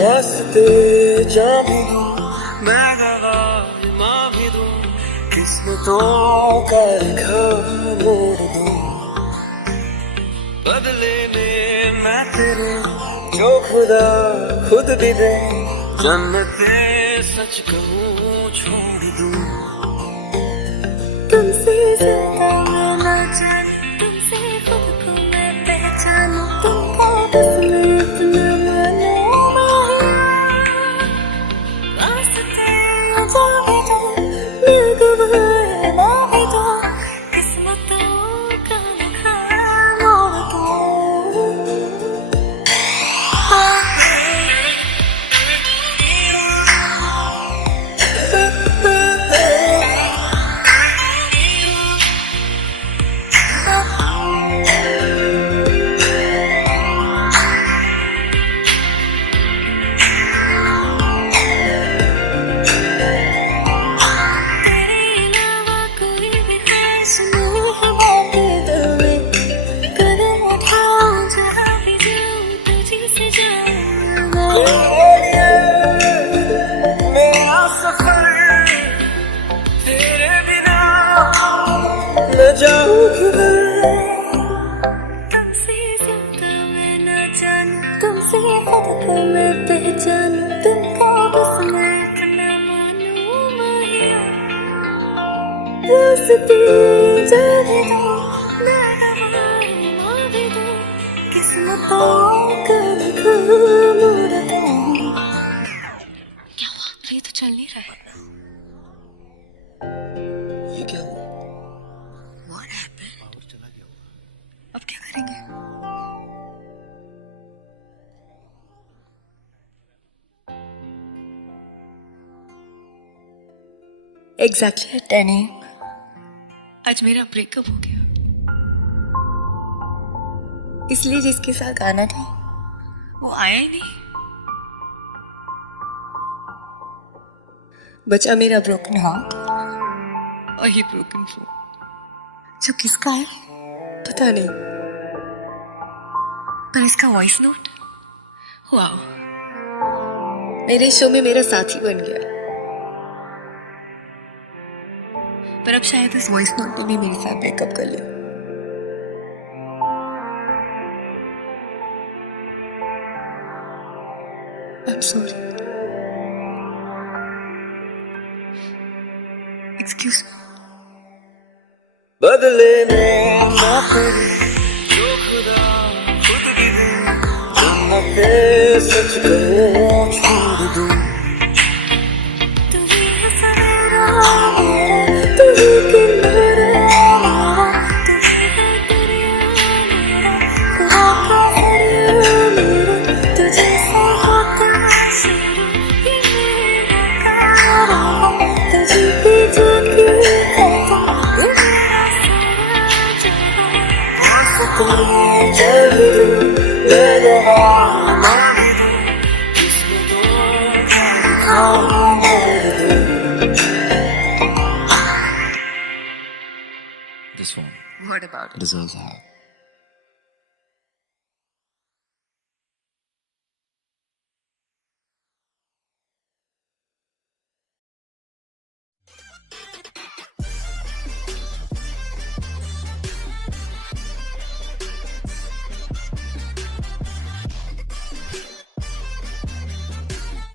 वास्ते जा भी दूं मैं गवाह माँ भी दूं किस्मतों का लिखा मोड़ दूं बदले में मैं तेरे जो खुदा खुद भी दे जन्नते सच कहूँ छोड़ दूं तुमसे ज्यादा मैं ना जानूं तुमसे खुद को मैं पहचानूं तुमको बस मैं अपना मानूं वास्ते जा भी दूं मैं गवाह माँ भी दूं किस्मतों का लिखा मोड़ दूं मेरा सफर तेरे बिना न जाऊं किधर तुमसे ज्यादा मैं ना जानूं तुमसे खुद को मैं पहचानूं तुमको बस मैं अपना मानूं माहिया वास्ते जा भी दूं मैं गवाह माँ भी दूं किस्मतों का लिखा मोड़ दूं क्या हुआ ये तो चल नहीं रहा है ये क्या हुआ What happened? अब क्या करेंगे Exactly at 10 a.m. आज मेरा ब्रेकअप हो गया इसलिए जिसके साथ आना था वो आया ही नहीं बचा मेरा ब्रोकन हार्ट और ये ब्रोकन फोन जो किसका है पता नहीं पर इसका वॉइस नोट वाओ मेरे शो में मेरा साथी बन गया पर अब शायद इस वॉइस नोट में भी मेरे साथ ब्रेकअप कर ले I'm sorry. Excuse me. बदले में ना तेरे जो खुदा खुद भी दे जन्नते सच कहूँ छोड़ दूं तू ही है सवेरा मेरा तू ही किनारा मेरा तू ही है दरिया मेरा खुदा का दरिया मेरा तुझे से होता शुरू ये मेरा कारवां तुझे पे जाके खत्म ये मेरा सारा जहां वास्ते जा भी दूं मैं गवाह माँ भी दूं किस्मतों का लिखा मोड़ दूं This one What about it? deserves a hug.